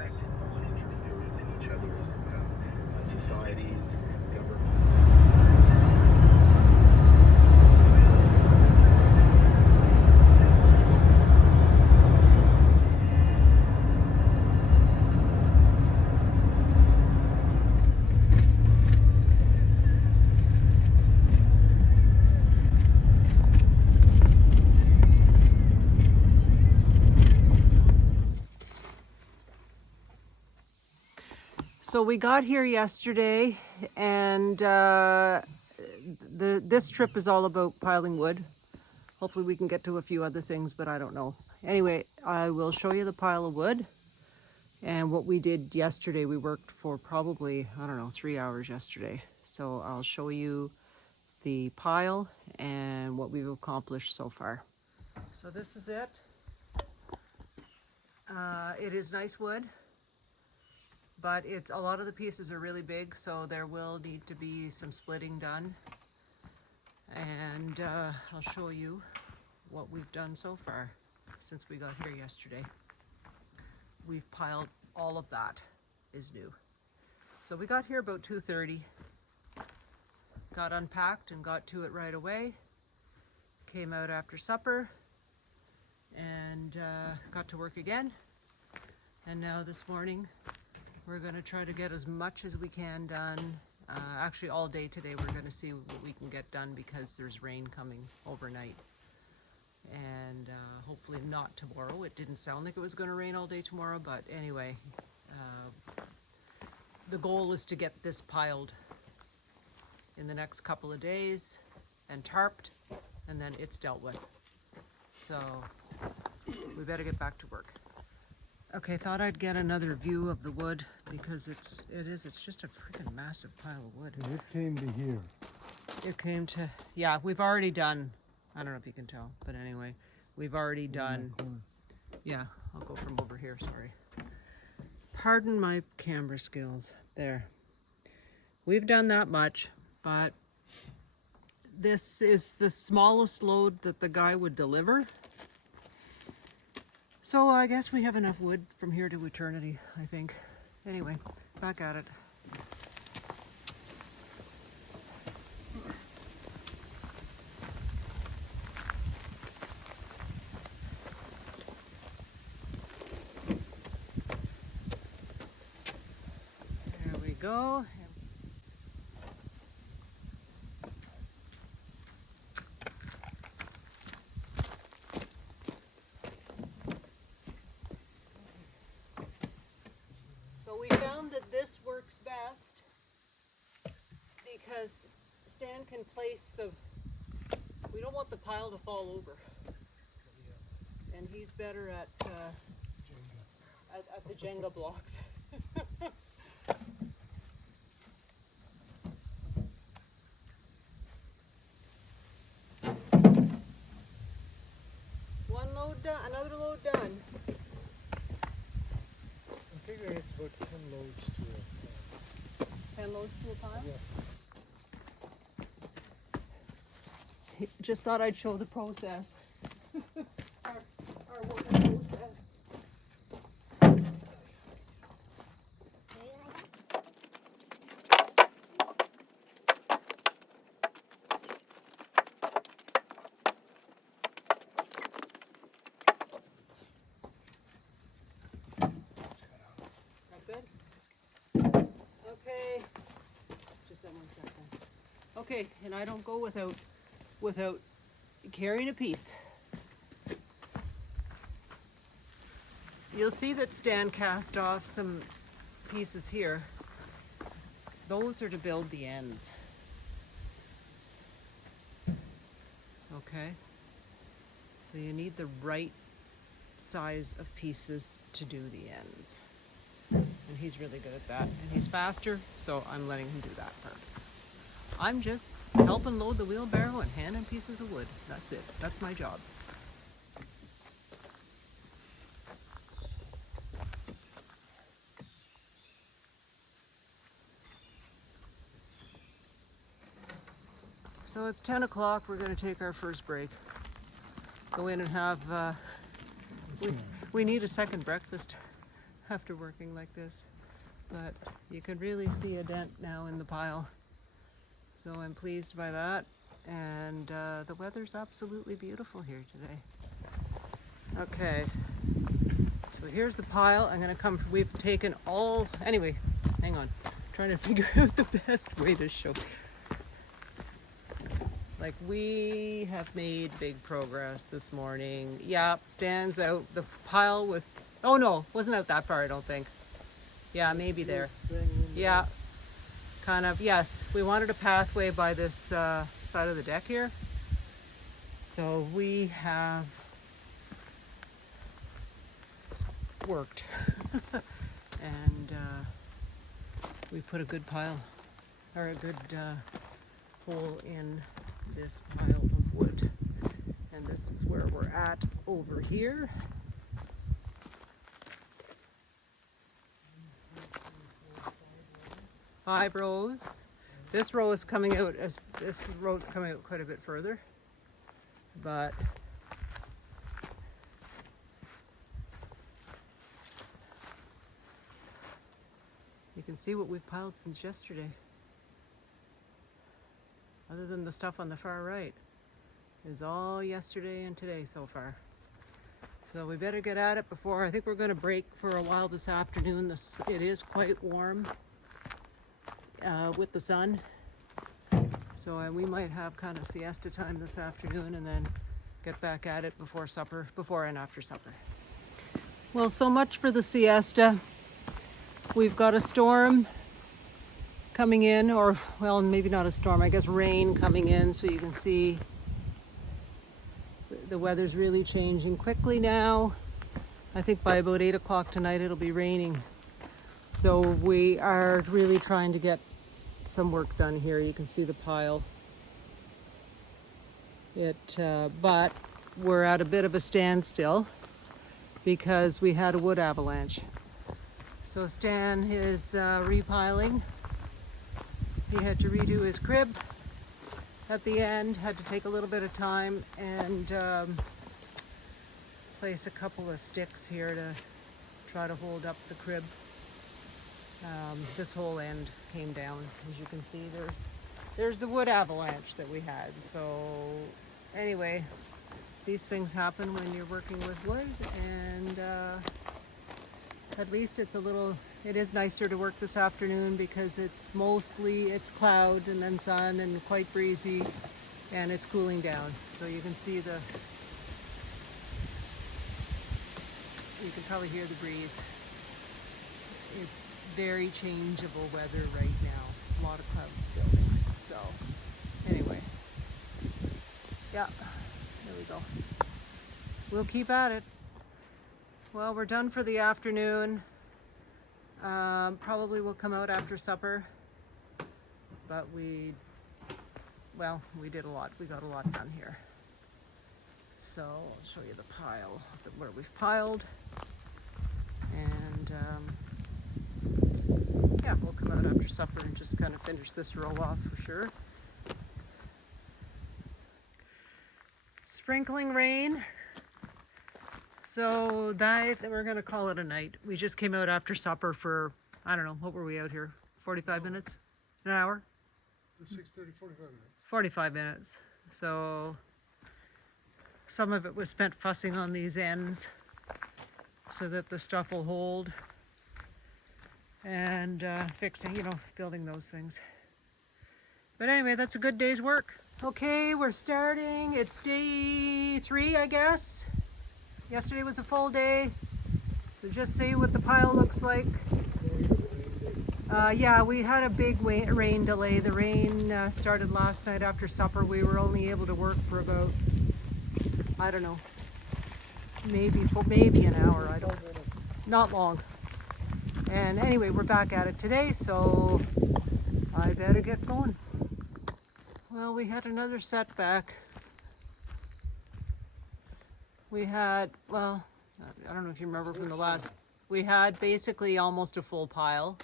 interact and no one interferes in each other's societies, governments. So we got here yesterday, and this trip is all about piling wood. Hopefully we can get to a few other things, but I don't know. Anyway, I will show you the pile of wood and what we did yesterday. We worked for probably, I don't know, 3 hours yesterday. So I'll show you the pile and what we've accomplished so far. So this is it. It is nice wood, but a lot of the pieces are really big, so there will need to be some splitting done. And I'll show you what we've done so far since we got here yesterday. We've piled all of that is new. So we got here about 2:30, got unpacked and got to it right away, came out after supper and got to work again. And now this morning we're going to try to get as much as we can done. Actually, all day today we're going to see what we can get done because there's rain coming overnight. And hopefully not tomorrow. It didn't sound like it was going to rain all day tomorrow, but anyway, the goal is to get this piled in the next couple of days and tarped, and then it's dealt with. So we better get back to work. Okay, thought I'd get another view of the wood because it's just a freaking massive pile of wood. And it came to here. It came to, yeah, we've already done, I don't know if you can tell, but anyway, we've already done, yeah, I'll go from over here, sorry. Pardon my camera skills, there. We've done that much, but this is the smallest load that the guy would deliver. So I guess we have enough wood from here to eternity, I think. Anyway, back at it. There we go. So we found that this works best because Stan can place we don't want the pile to fall over. And he's better at the Jenga blocks. One load done, another load done. I'm figuring it's about 10 loads to it. 10 loads to a pile? Yeah. Just thought I'd show the process. our working process. That good? Okay. Just that 1 second. Okay, and I don't go without carrying a piece. You'll see that Stan cast off some pieces here. Those are to build the ends. Okay? So you need the right size of pieces to do the ends. And he's really good at that. And he's faster, so I'm letting him do that part. I'm just helping load the wheelbarrow and handing pieces of wood. That's it. That's my job. So it's 10 o'clock. We're going to take our first break. Go in and have, we need a second breakfast. after working like this. But you could really see a dent now in the pile. So I'm pleased by that. And the weather's absolutely beautiful here today. Okay, so here's the pile. I'm gonna come, we've taken all, anyway, hang on. I'm trying to figure out the best way to show. Like, we have made big progress this morning. Yeah, stands out. The pile was, oh no, wasn't out that far, I don't think. Yeah, maybe there. Yeah, kind of, yes. We wanted a pathway by this side of the deck here. So we have worked. And we put a good pile, or a good hole in this pile of wood. And this is where we're at over here. 5 rows. This row is coming out as this road's coming out quite a bit further, but you can see what we've piled since yesterday. Other than the stuff on the far right, is all yesterday and today so far. So we better get at it before, I think we're going to break for a while this afternoon. It is quite warm with the sun. So we might have kind of siesta time this afternoon and then get back at it before supper, before and after supper. Well, so much for the siesta. We've got a storm coming in, or well, maybe not a storm, I guess rain coming in, so you can see the weather's really changing quickly now. I think by about 8 o'clock tonight it'll be raining. So we are really trying to get some work done here. You can see the pile. But we're at a bit of a standstill because we had a wood avalanche. So Stan is repiling. He had to redo his crib at the end, had to take a little bit of time and place a couple of sticks here to try to hold up the crib. This whole end came down, as you can see. There's the wood avalanche that we had. So anyway, these things happen when you're working with wood, and at least it is nicer to work this afternoon because it's cloud and then sun and quite breezy, and it's cooling down. So you can see you can probably hear the breeze. It's very changeable weather right now. A lot of clouds building. So anyway, yeah, there we go. We'll keep at it. Well, we're done for the afternoon. Probably will come out after supper, but we did a lot. We got a lot done here. So I'll show you the pile, where we've piled, and yeah, we'll come out after supper and just kind of finish this row off for sure. Sprinkling rain. So we're gonna call it a night. We just came out after supper for, I don't know, what were we out here? 45 minutes? An hour? 6:30, 45 minutes. 45 minutes. So some of it was spent fussing on these ends so that the stuff will hold, and fixing, building those things. But anyway, that's a good day's work. Okay, we're starting. It's day 3, I guess. Yesterday was a full day. So just see what the pile looks like. Yeah, we had a big rain delay. The rain started last night after supper. We were only able to work for about, I don't know, maybe an hour. Not long. And anyway, we're back at it today, so I better get going. Well, we had another setback. We had, well, I don't know if you remember from the last, we had basically almost a full pile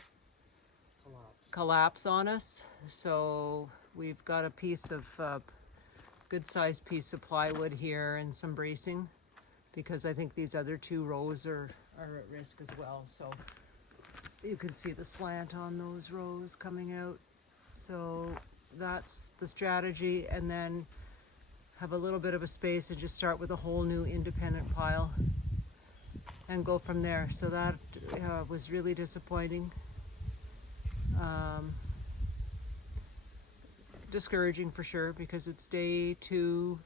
collapse on us. So we've got a piece of, good sized piece of plywood here and some bracing, because I think these other 2 rows are are at risk as well. So you can see the slant on those rows coming out. So that's the strategy, and then have a little bit of a space and just start with a whole new independent pile and go from there. So that was really disappointing. Discouraging for sure, because it's day 2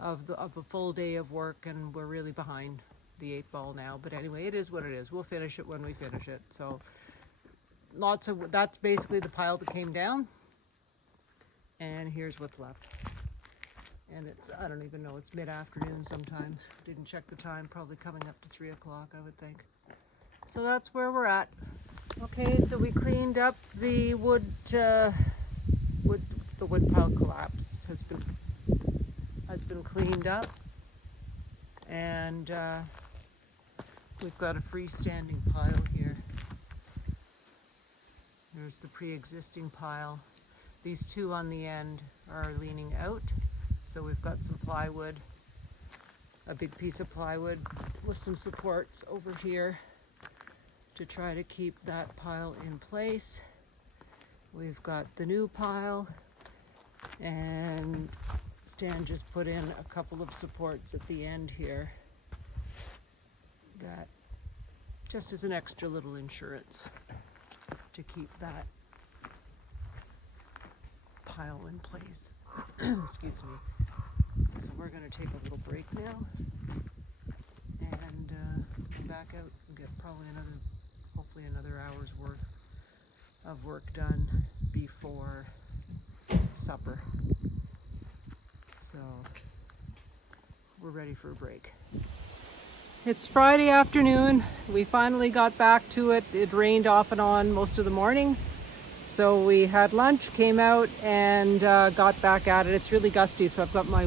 of a full day of work, and we're really behind the 8 ball now. But anyway, it is what it is. We'll finish it when we finish it. So that's basically the pile that came down, and here's what's left. And it's, I don't even know, it's mid-afternoon sometimes. Didn't check the time, probably coming up to 3 o'clock, I would think. So that's where we're at. Okay, so we cleaned up the wood, the wood pile collapse has been cleaned up, and we've got a freestanding pile here. There's the pre-existing pile. These 2 on the end are leaning out. So we've got some plywood, a big piece of plywood with some supports over here to try to keep that pile in place. We've got the new pile, and Stan just put in a couple of supports at the end here that just as an extra little insurance to keep that pile in place. Excuse me. So we're going to take a little break now and come back out and get probably hopefully another hour's worth of work done before supper. So we're ready for a break. It's Friday afternoon. We finally got back to it. It rained off and on most of the morning. So we had lunch, came out, and got back at it. It's really gusty, so I've got my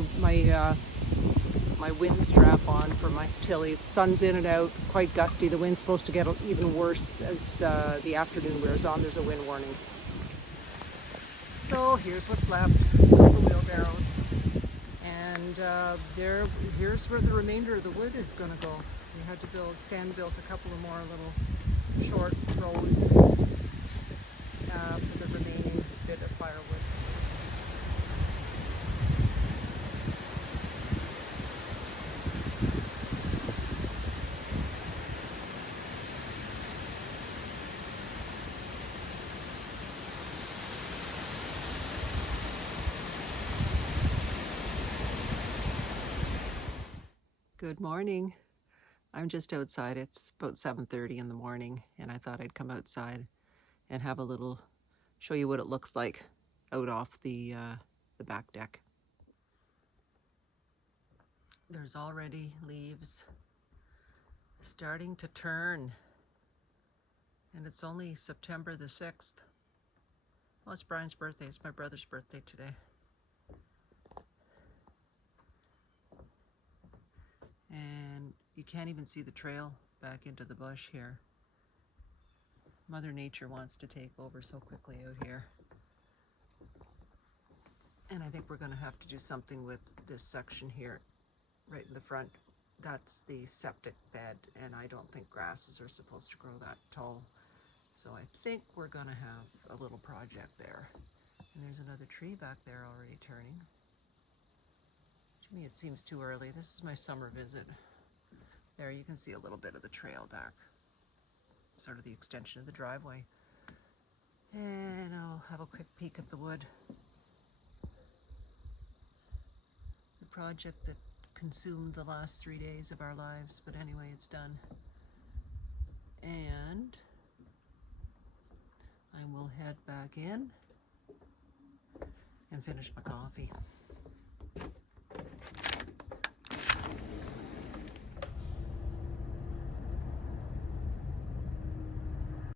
wind strap on for my tilly. The sun's in and out, quite gusty. The wind's supposed to get even worse as the afternoon wears on. There's a wind warning. So here's what's left of the wheelbarrows. And here's where the remainder of the wood is going to go. We had to Stan built a couple of more little short rows for the remaining bit of firewood. Good morning. I'm just outside. It's about 7:30 in the morning, and I thought I'd come outside and have a little, show you what it looks like out off the back deck. There's already leaves starting to turn, and it's only September the 6th. Well, it's Brian's birthday. It's my brother's birthday today. And you can't even see the trail back into the bush here. Mother Nature wants to take over so quickly out here. And I think we're going to have to do something with this section here, right in the front. That's the septic bed, and I don't think grasses are supposed to grow that tall. So I think we're going to have a little project there. And there's another tree back there already turning. To me, it seems too early. This is my summer visit. There you can see a little bit of the trail back, sort of the extension of the driveway. And I'll have a quick peek at the wood. The project that consumed the last 3 days of our lives, but anyway, it's done. And I will head back in and finish my coffee.